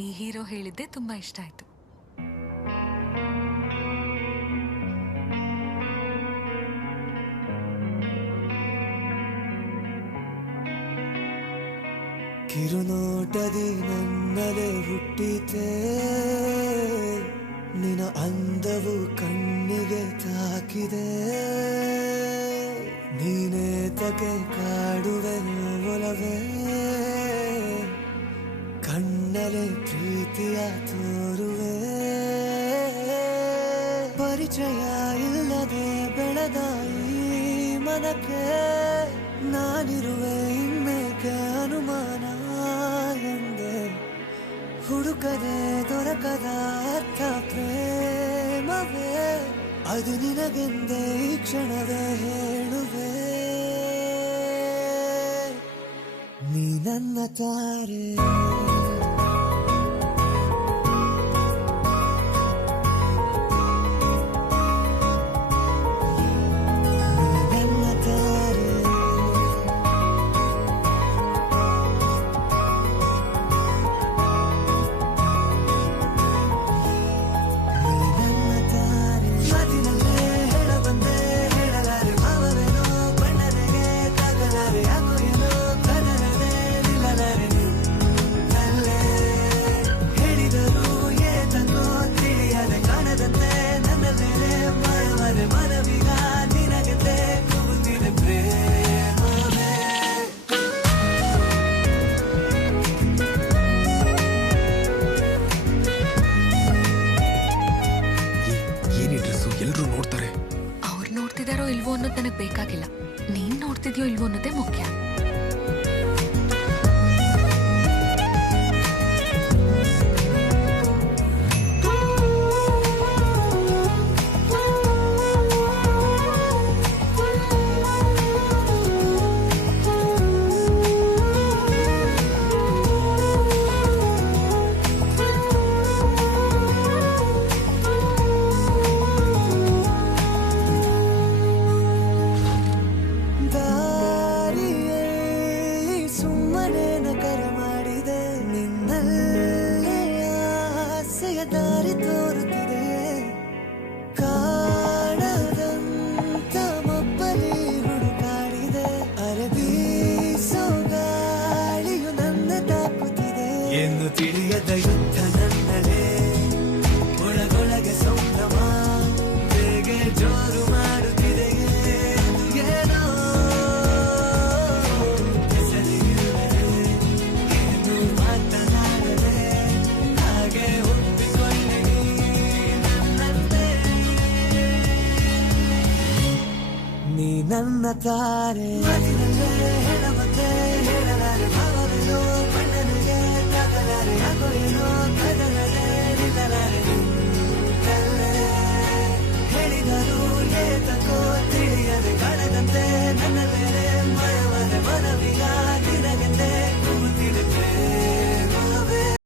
ಈ ಹೀರೋ ಹೇಳಿದ್ದೆ ತುಂಬಾ ಇಷ್ಟ ಆಯ್ತು. ಕಿರುನೋಟದಿ ನನ್ನಲೆ ಹುಟ್ಟಿತೆ, ನಿನ ಅಂದವು ಕಣ್ಣಿಗೆ ತಾಕಿದೆ. ನೀನೇ ತಗೆ ಕಾಡುವೆ ಒಲವೇ, ಕಣ್ಣಲೆ ಪ್ರೀತಿಯ ತೋರುವೆ. ಪರಿಚಯ ಇಲ್ಲದೆ ಬೆಳೆದ ಈ ಮನಕ್ಕೆ ನಾನಿರುವೆ ಇನ್ನೇಕೆ ಅನುಮಾನ ಎಂದೆ. ಹುಡುಕದೆ ದೊರಕದ ಅರ್ಥ ಪ್ರೇಮವೇ, ಅದು ನಿನಗೆಂದೇ ಈ ಕ್ಷಣವೇ ಹೇಳುವೆ. ನೀ ನನ್ನ ತಾರೆ, ಇಲ್ವೋ ಅನ್ನೋದು ನನಗೆ ಬೇಕಾಗಿಲ್ಲ, ನೀನ್ ನೋಡ್ತಿದ್ಯೋ ಇಲ್ವೋ ಅನ್ನೋದೇ ಮುಖ್ಯ. ದಾರಿ ತೋರುತ್ತಿದೆ, ಕಾಣದಂತ ಮಬ್ಬಲಿ ಹುಡುಕಾಡಿದೆ. ಅರೆ ಬೀಸೋ ಗಾಳಿಯು ನನ್ನ ತಾಕುತ್ತಿದೆ ಎಂದು ತಿಳಿಯದ ಯುದ್ಧ ನನ್ನದೇ. ಒಳಗೊಳಗೆ ಸಂಭ್ರಮ ಹೇಗೆ ಜೋರು ಮಾಡುತ್ತಿದೆ. ಏನೋ ಹೆಸರಿಲ್ಲದೆ ಏನು ಮಾತನಾಡದೆ ಹಾಗೆ ನೀ ನನ್ನ ತಾರೆ. ಹೇಳಬಂದೆ ಹೇಳಲಾರೆ ಭಾವವೇನೋ, ಬಣ್ಣನಿಗೆ ತಾಕಲಾರೆ ಯಾಕೋ ಏನೋ